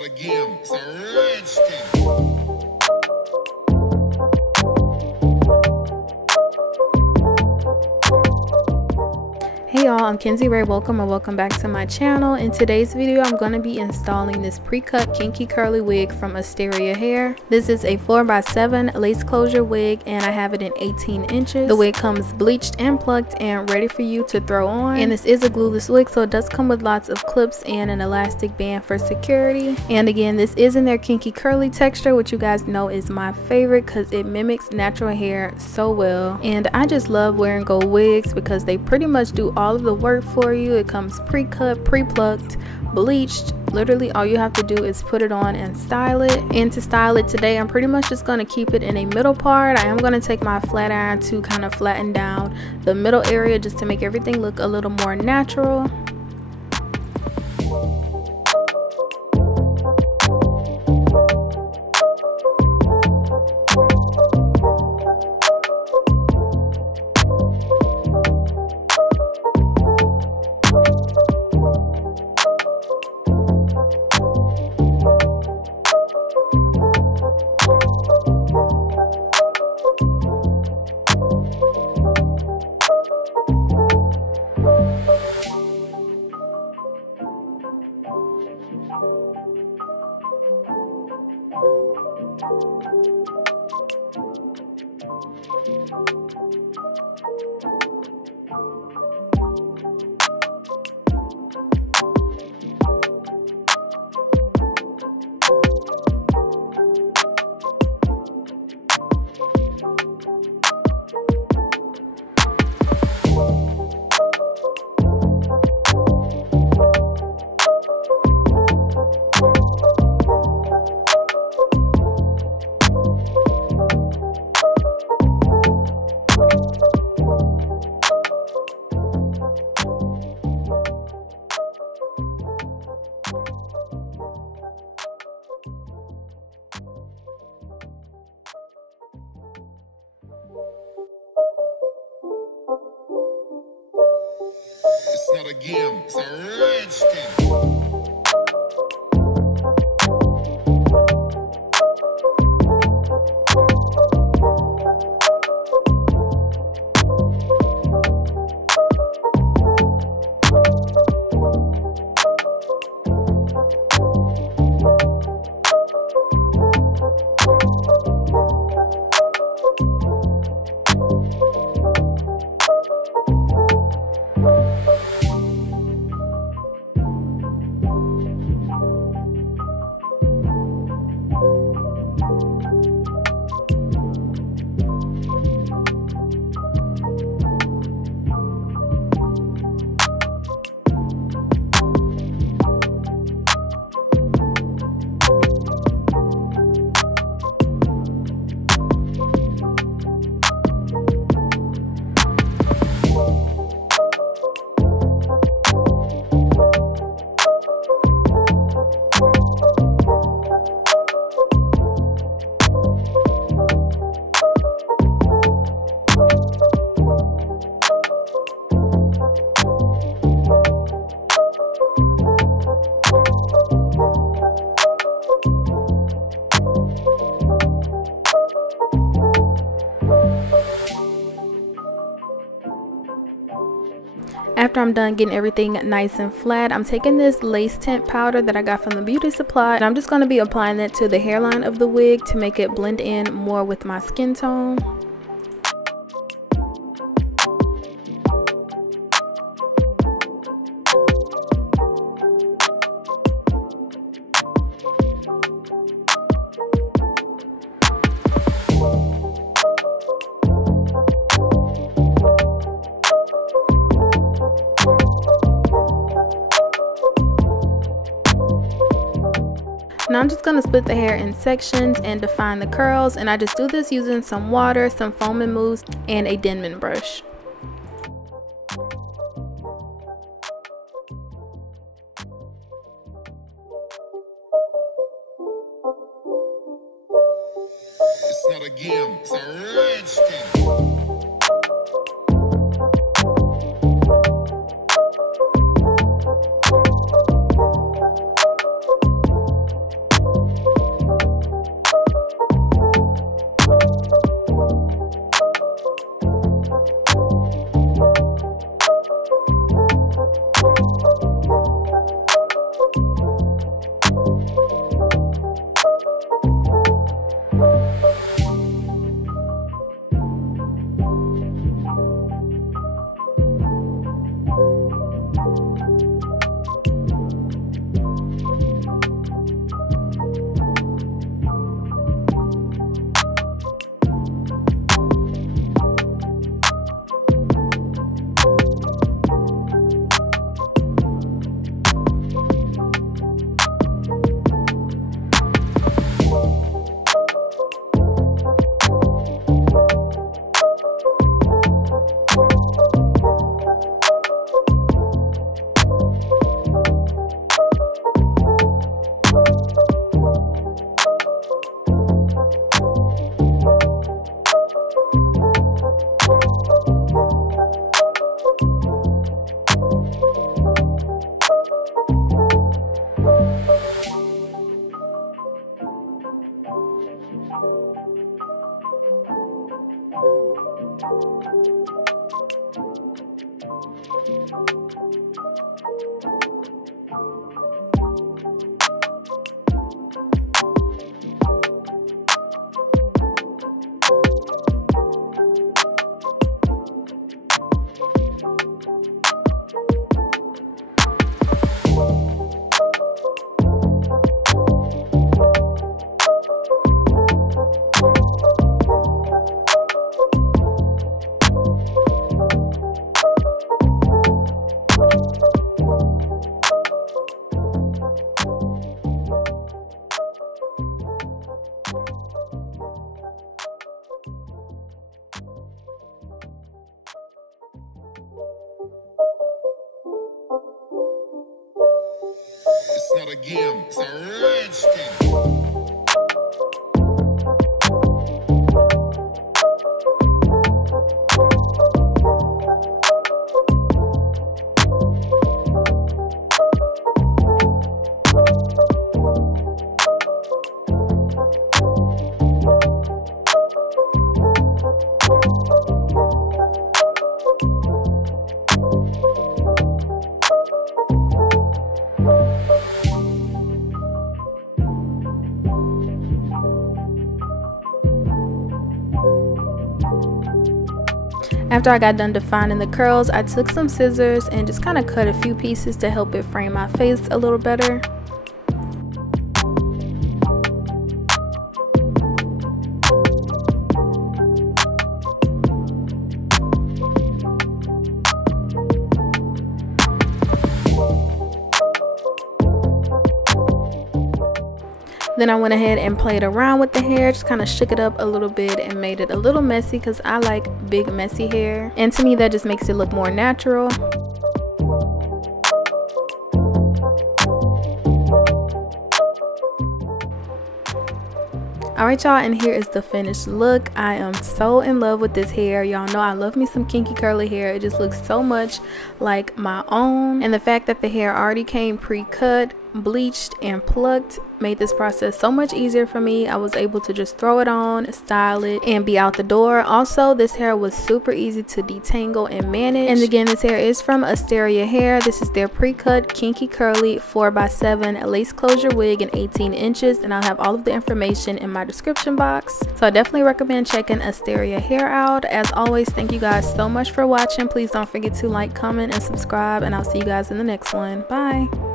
not a game, it's a rich thing. Hey y'all, I'm Kinky. Welcome back to my channel. In today's video, I'm going to be installing this pre-cut kinky curly wig from Asteria hair. This is a 4x7 lace closure wig and I have it in 18 inches. The wig comes bleached and plucked and ready for you to throw on. And this is a glueless wig, so it does come with lots of clips and an elastic band for security. And again, this is in their kinky curly texture, which you guys know is my favorite because it mimics natural hair so well. And I just love wearing gold wigs because they pretty much do all of the work for you. It comes pre-cut, pre-plucked, bleached. Literally all you have to do is put it on and style it. And to style it today, I'm pretty much just going to keep it in a middle part. I am going to take my flat iron to kind of flatten down the middle area just to make everything look a little more natural. It's not a game, it's a rich thing. After I'm done getting everything nice and flat, I'm taking this lace tint powder that I got from the beauty supply and I'm just going to be applying that to the hairline of the wig to make it blend in more with my skin tone. Now I'm just going to split the hair in sections and define the curls, and I just do this using some water, some foaming mousse, and a Denman brush. It's not a game, it's a rich thing. not a game, it's a rich thing. After I got done defining the curls, I took some scissors and just kind of cut a few pieces to help it frame my face a little better. Then I went ahead and played around with the hair, just kind of shook it up a little bit and made it a little messy because I like big messy hair, and to me that just makes it look more natural. Alright y'all, and here is the finished look. I am so in love with this hair. Y'all know I love me some kinky curly hair. It just looks so much like my own, and the fact that the hair already came pre-cut, bleached, and plucked made this process so much easier for me. I was able to just throw it on, style it, and be out the door. Also, this hair was super easy to detangle and manage. And again, this hair is from Asteria Hair. This is their pre-cut kinky curly 4x7 lace closure wig in 18 inches, and I'll have all of the information in my description box. So I definitely recommend checking Asteria Hair out. As always, thank you guys so much for watching. Please don't forget to like, comment, and subscribe, and I'll see you guys in the next one. Bye.